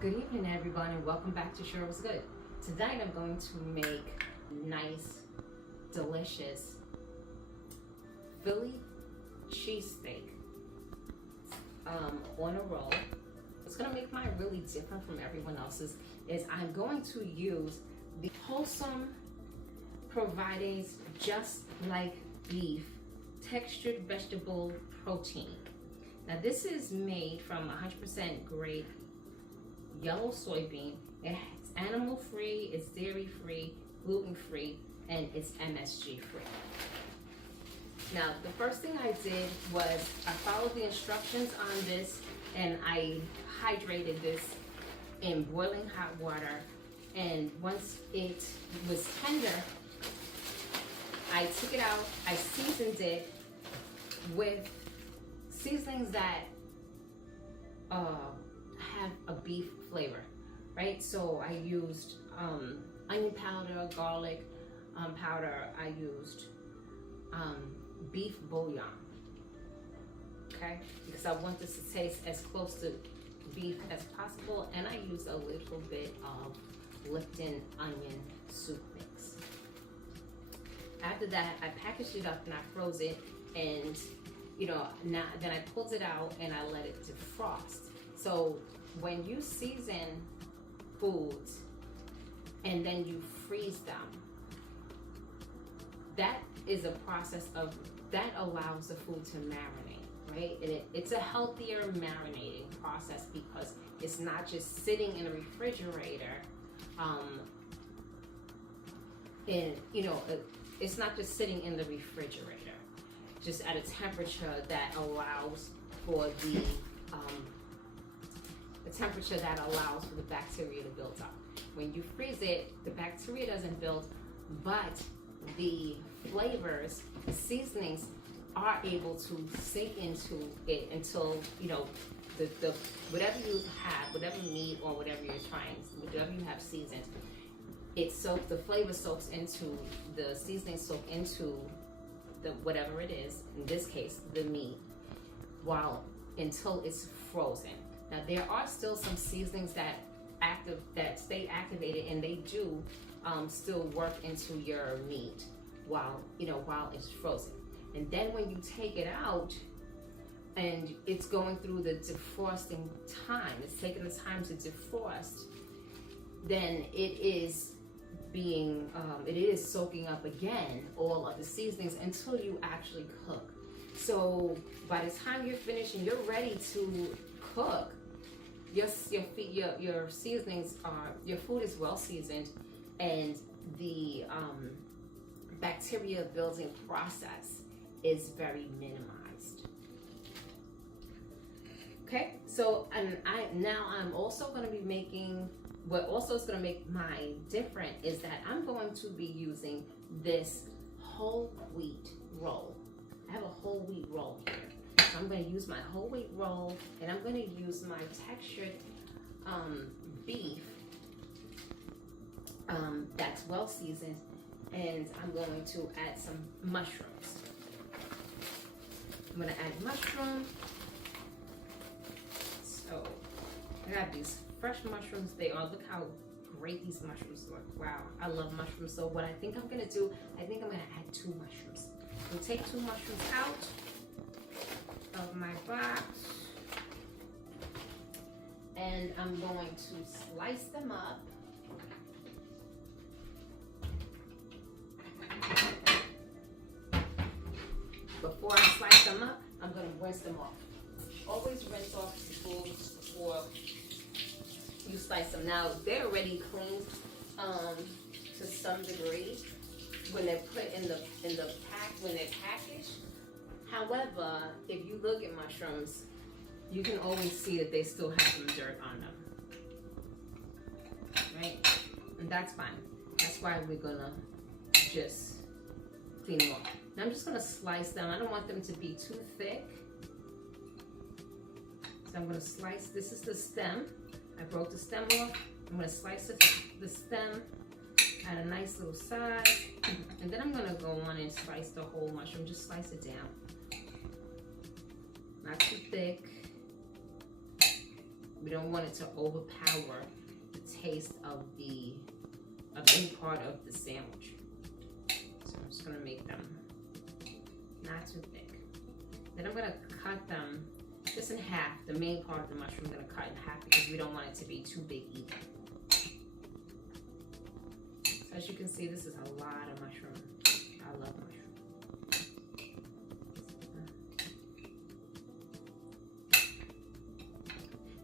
Good evening, everyone, and welcome back to Sure Was Good. Tonight I'm going to make nice, delicious Philly cheesesteak on a roll. What's going to make mine really different from everyone else's is I'm going to use the wholesome providers just like beef textured vegetable protein. Now this is made from 100% grade yellow soybean. It's animal free, it's dairy free, gluten free, and it's MSG free. Now the first thing I did was I followed the instructions on this and I hydrated this in boiling hot water, and once it was tender I took it out, I seasoned it with seasonings that have a beef flavor, right? So I used onion powder, garlic powder. I used beef bouillon, okay? Because I want this to taste as close to beef as possible, and I used a little bit of Lipton onion soup mix. After that, I packaged it up and I froze it, and then I pulled it out and I let it defrost. So when you season foods and then you freeze them, that is a process that allows the food to marinate, right? And it's a healthier marinating process because it's not just sitting in a refrigerator. It's not just sitting in the refrigerator, just at a temperature that allows for the temperature that allows for the bacteria to build up. When you freeze it, the bacteria doesn't build, but the flavors, the seasonings are able to sink into it until the whatever you have, whatever meat or whatever you're trying, whatever you have seasoned, the flavor soaks into the seasoning, soak into the whatever it is, in this case the meat, until it's frozen. Now there are still some seasonings that stay activated, and they do still work into your meat while it's frozen. And then when you take it out and it's going through the defrosting time, it's taking the time to defrost, then it is soaking up again all of the seasonings until you actually cook. So by the time you're finished and you're ready to cook, your seasonings your food is well seasoned, and the bacteria building process is very minimized. Okay, so I'm also going to be making, what also is going to make mine different is that I'm going to be using this whole wheat roll. I have a whole wheat roll here. So I'm going to use my whole wheat roll, and I'm going to use my textured beef that's well seasoned, and I'm going to add some mushrooms. I'm going to add mushroom. So I got these fresh mushrooms. They are, look how great these mushrooms look. Wow, I love mushrooms. So what I think I'm going to do, I think I'm going to add 2 mushrooms. I'll take 2 mushrooms out of my box, and I'm going to slice them up. Before I slice them up, I'm going to rinse them off. Always rinse off the foods before you slice them. Now they're already cleaned to some degree when they're put in the pack, when they're packaged. However, if you look at mushrooms, you can always see that they still have some dirt on them, right? And that's fine. That's why we're gonna just clean them off. Now I'm just gonna slice them. I don't want them to be too thick, so I'm gonna slice. This is the stem. I broke the stem off. I'm gonna slice the stem at a nice little size, and then I'm gonna go on and slice the whole mushroom. Just slice it down. Not too thick. We don't want it to overpower the taste of any part of the sandwich. So I'm just gonna make them not too thick. Then I'm gonna cut them just in half. The main part of the mushroom I'm gonna cut in half because we don't want it to be too big either. So as you can see, this is a lot of mushroom. I love mushroom.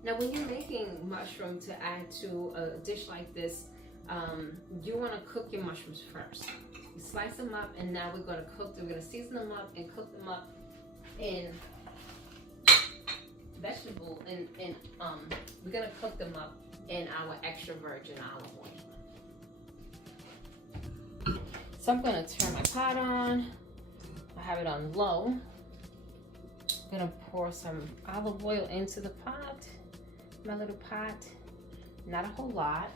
Now, when you're making mushroom to add to a dish like this, you want to cook your mushrooms first. You slice them up, and now we're going to cook them. We're going to season them up and cook them up in vegetable, and we're going to cook them up in our extra virgin olive oil. So I'm going to turn my pot on. I have it on low. I'm going to pour some olive oil into the pot. My little pot, not a whole lot,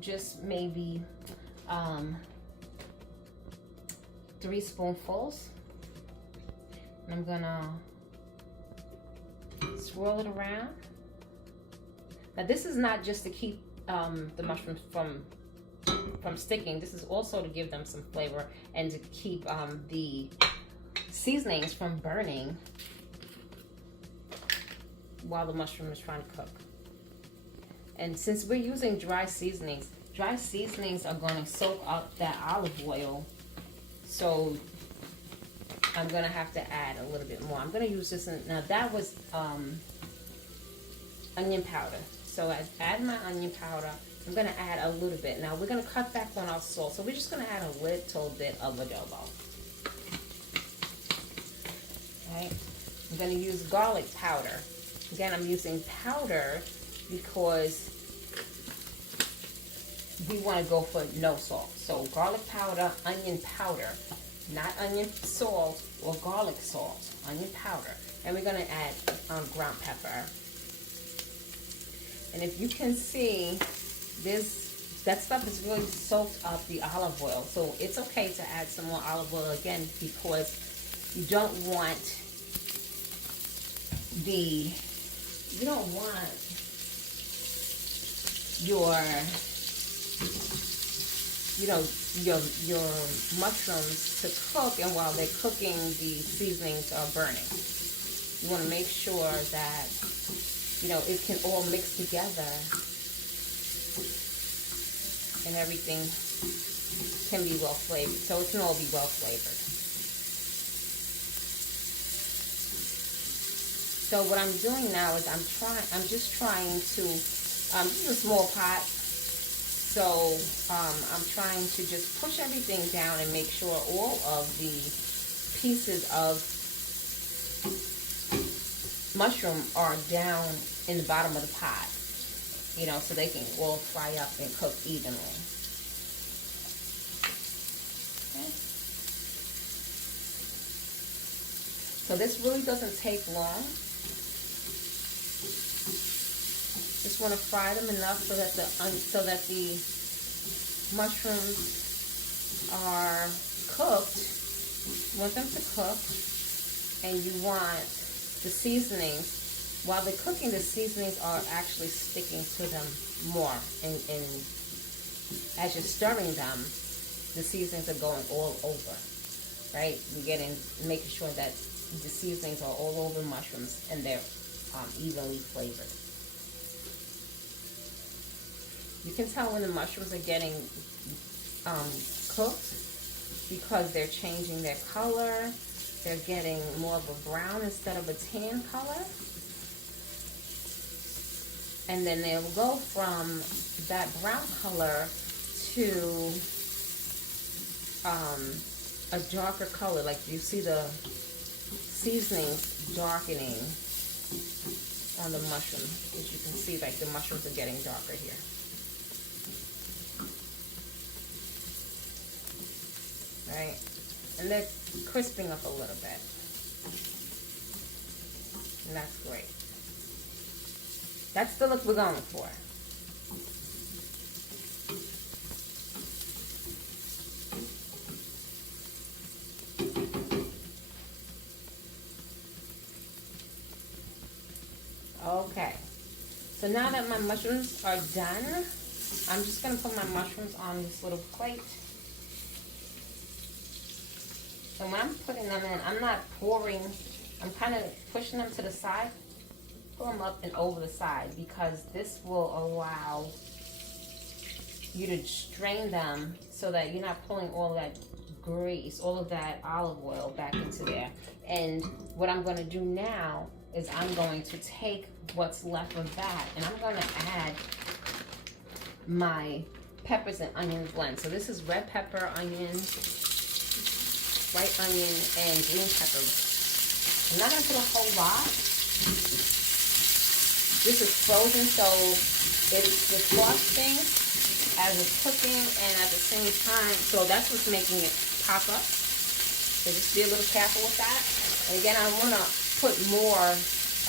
just maybe 3 spoonfuls. And I'm gonna swirl it around. Now this is not just to keep the mushrooms from sticking. This is also to give them some flavor and to keep the seasonings from burning while the mushroom is trying to cook. And since we're using dry seasonings are going to soak up that olive oil. So I'm going to have to add a little bit more. I'm going to use this now that was onion powder. So I add my onion powder. I'm going to add a little bit. Now we're going to cut back on our salt. So we're just going to add a little bit of adobo. Okay. I'm going to use garlic powder. Again, I'm using powder because we want to go for no salt. So garlic powder, onion powder, not onion salt or garlic salt, onion powder. And we're going to add ground pepper. And if you can see, that stuff is really soaked up the olive oil. So it's okay to add some more olive oil again because you don't want your mushrooms to cook, and while they're cooking, the seasonings are burning. You want to make sure that it can all mix together and everything can be well flavored. So it can all be well flavored. So what I'm doing now is I'm just trying to, this is a small pot, so I'm trying to just push everything down and make sure all of the pieces of mushroom are down in the bottom of the pot, so they can all fry up and cook evenly. Okay. So this really doesn't take long. Just want to fry them enough so that the mushrooms are cooked. You want them to cook, and you want the seasonings. While they're cooking, the seasonings are actually sticking to them more, and as you're stirring them, the seasonings are going all over. Right? Making sure that the seasonings are all over mushrooms and they're evenly flavored. You can tell when the mushrooms are getting cooked because they're changing their color. They're getting more of a brown instead of a tan color. And then they'll go from that brown color to a darker color. Like you see the seasonings darkening on the mushroom. As you can see, like the mushrooms are getting darker here. Right? And they're crisping up a little bit. And that's great. That's the look we're going for. Okay. So now that my mushrooms are done, I'm just gonna put my mushrooms on this little plate. And when I'm putting them in, I'm not pouring, I'm kind of pushing them to the side. Pull them up and over the side, because this will allow you to strain them so that you're not pulling all that grease, all of that olive oil back into there. And what I'm going to do now is I'm going to take what's left of that and I'm going to add my peppers and onion blend. So this is red pepper, onion, white onion, and green pepper. I'm not going to put a whole lot. This is frozen, so it's defrosting as it's cooking, and at the same time, so that's what's making it pop up. So just be a little careful with that. And again, I want to put more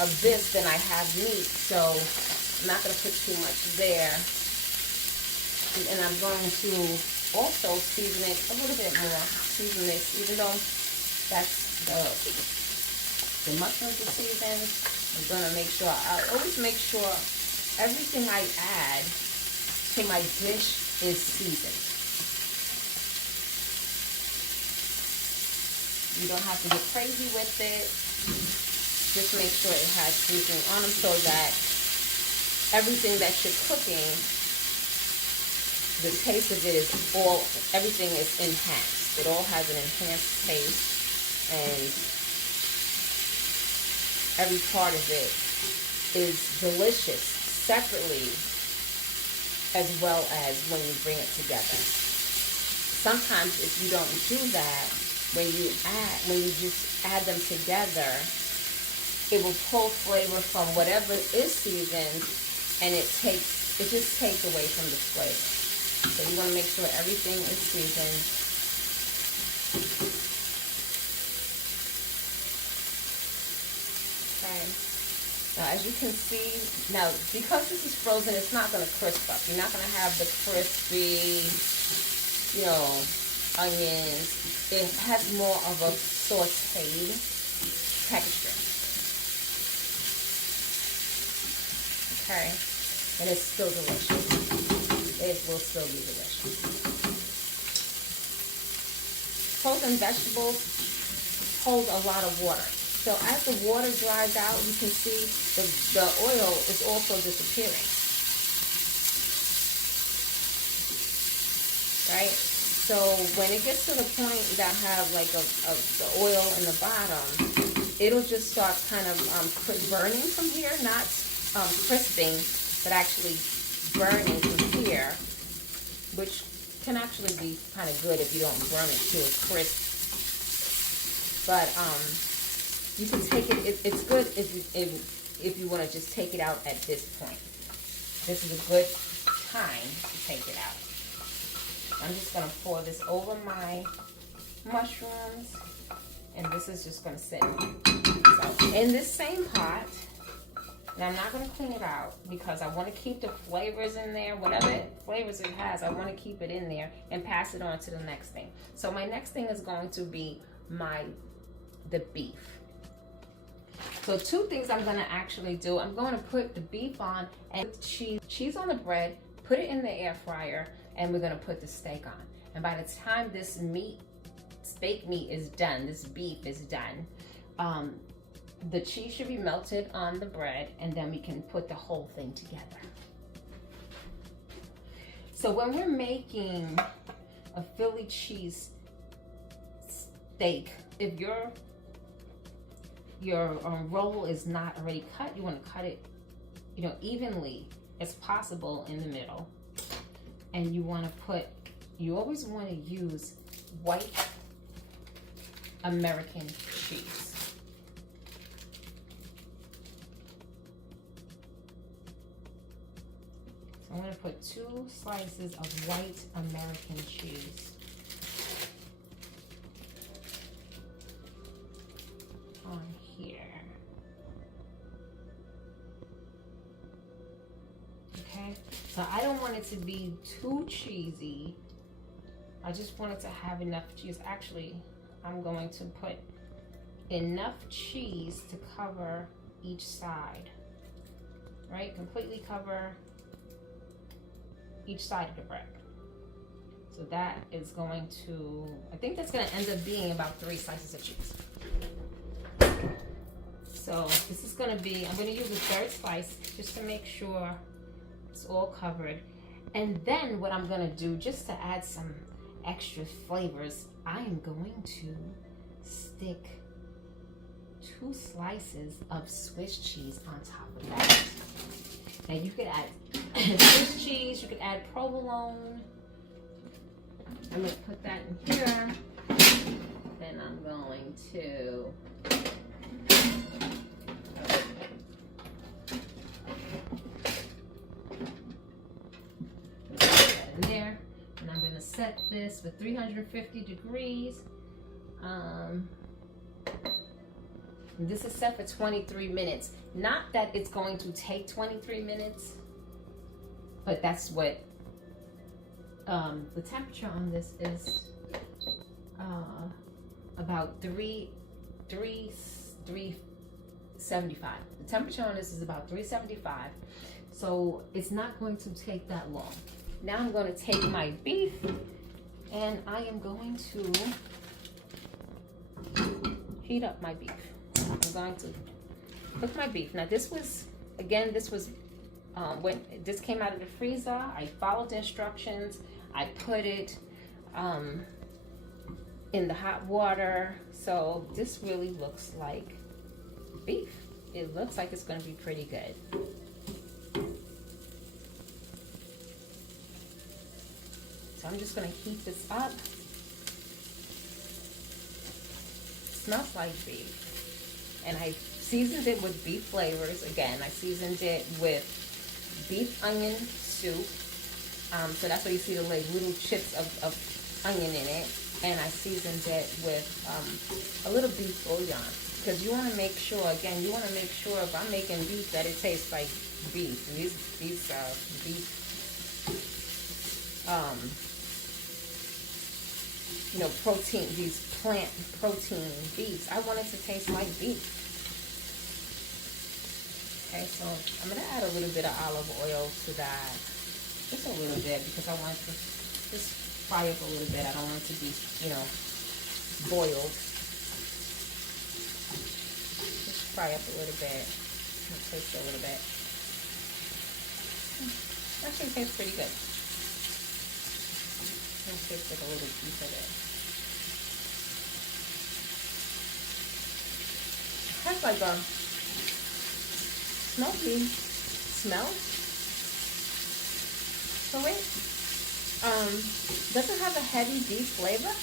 of this than I have meat, so I'm not going to put too much there. And I'm going to also season it a little bit more. Season this, even though that's the mushrooms are seasoned. I'm going to make sure, I always make sure everything I add to my dish is seasoned. You don't have to get crazy with it. Just make sure it has seasoning on them so that everything that you're cooking, the taste of it is everything is enhanced. It all has an enhanced taste, and every part of it is delicious separately as well as when you bring it together. Sometimes if you don't do that, when you just add them together, it will pull flavor from whatever is seasoned, and it just takes away from the flavor. So you want to make sure everything is seasoned. Okay. Now, as you can see, now because this is frozen, it's not going to crisp up. You're not going to have the crispy, onions. It has more of a sauteed texture. Okay, and it's still delicious. It will still be delicious. Frozen vegetables hold a lot of water. So as the water dries out, you can see the oil is also disappearing. Right? So when it gets to the point that have like the oil in the bottom, it'll just start kind of burning from here, not crisping, but actually burning from here, which can actually be kind of good if you don't burn it to a crisp. But you can take it. It's good if you want to just take it out at this point. This is a good time to take it out. I'm just going to pour this over my mushrooms, and this is just going to sit. So in this same pot, now I'm not going to clean it out because I want to keep the flavors in there. Whatever flavors it has, I want to keep it in there and pass it on to the next thing. So my next thing is going to be the beef. So two things I'm going to actually do. I'm going to put the beef on and cheese on the bread, put it in the air fryer, and we're going to put the steak on. And by the time this steak meat is done, this beef is done, the cheese should be melted on the bread, and then we can put the whole thing together. So when we're making a Philly cheese steak, if your roll is not already cut, you want to cut it, evenly as possible in the middle. And you always want to use white American cheese. So I'm going to put 2 slices of white American cheese on here. Okay, so I don't want it to be too cheesy. I just want it to have enough cheese. Actually, I'm going to put enough cheese to cover each side. right? Completely cover each side of the bread. So that is going to, I think that's going to end up being about 3 slices of cheese. So this is going to be, I'm going to use a 3rd slice just to make sure it's all covered. And then what I'm going to do, just to add some extra flavors, I am going to stick 2 slices of Swiss cheese on top of that. Now you could add Swiss cheese, you could add provolone. I'm going to put that in here. Then I'm going to put that in there. And I'm going to set this with 350 degrees. This is set for 23 minutes. Not that it's going to take 23 minutes, but that's what the temperature on this is about 375. The temperature on this is about 375, so it's not going to take that long. Now I'm going to take my beef and I am going to heat up my beef. I'm going to cook my beef. Now this was, again, this was when this came out of the freezer. I followed the instructions. I put it in the hot water. So this really looks like beef. It looks like it's going to be pretty good. So I'm just going to heat this up. It smells like beef. And I seasoned it with beef flavors. Again, I seasoned it with beef onion soup. So that's why you see the like little chips of onion in it. And I seasoned it with a little beef bouillon. Because you want to make sure, again, you want to make sure if I'm making beef that it tastes like beef. And these beef, you know, protein, these plant protein beefs. I want it to taste like beef. Okay, so I'm going to add a little bit of olive oil to that. Just a little bit, because I want it to just fry up a little bit. I don't want it to be, you know, boiled. Just fry up a little bit. Taste it a little bit. Actually tastes pretty good. I'll taste like a little piece of it. It has like a smoky smell to it. Doesn't have a heavy beef flavor.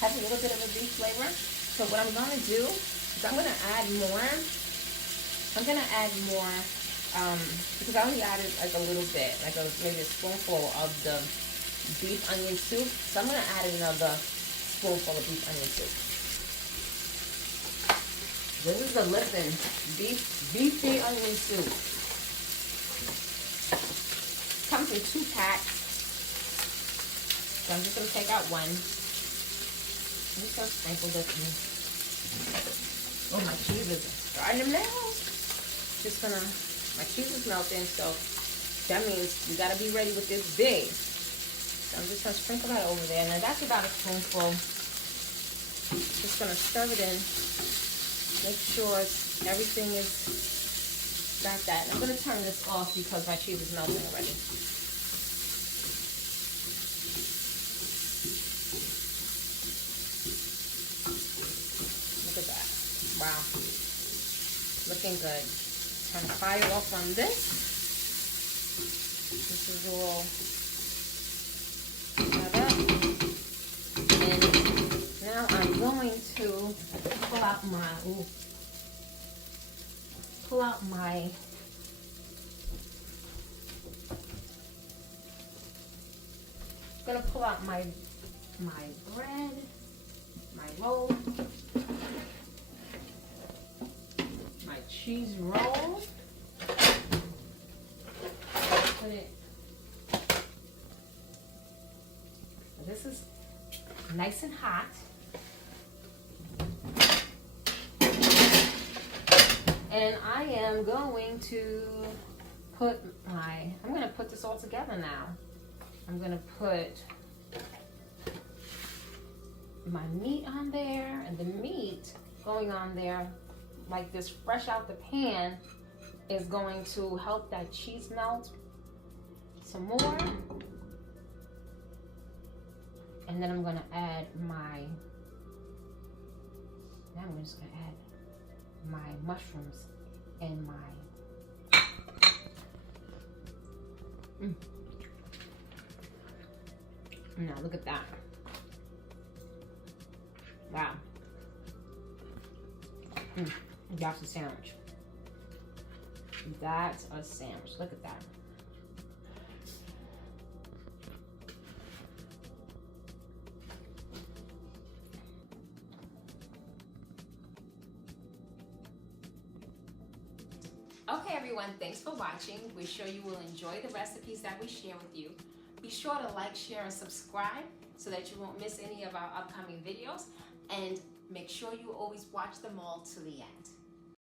Has a little bit of a beef flavor. So what I'm gonna do is I'm gonna add more. Because I only added like a little bit, like maybe a spoonful of the beef onion soup. So I'm gonna add another spoonful of beef onion soup. This is the Lipton beefy onion soup. Comes in 2 packs. So I'm just gonna take out one. I'm just gonna sprinkle this in. Oh, my cheese is starting to melt. Just gonna, my cheese is melting, so that means you gotta be ready with this big. So I'm just gonna sprinkle that over there. Now that's about a spoonful. Just gonna stir it in. Make sure everything is got that. I'm going to turn this off because my cheese is melting already. Look at that. Wow. Looking good. Turn the fire off on this. This is all cut up. And now I'm going to pull out my, my bread, my roll, my cheese roll. Put it. This is nice and hot. And I am going to I'm gonna put this all together now. I'm gonna put my meat on there, and the meat going on there like this fresh out the pan is going to help that cheese melt some more. And then I'm gonna add I'm just gonna add my mushrooms and my Now look at that. Wow. That's a sandwich. That's a sandwich. Look at that. Okay everyone, thanks for watching. We're sure you will enjoy the recipes that we share with you. Be sure to like, share, and subscribe so that you won't miss any of our upcoming videos. And make sure you always watch them all to the end.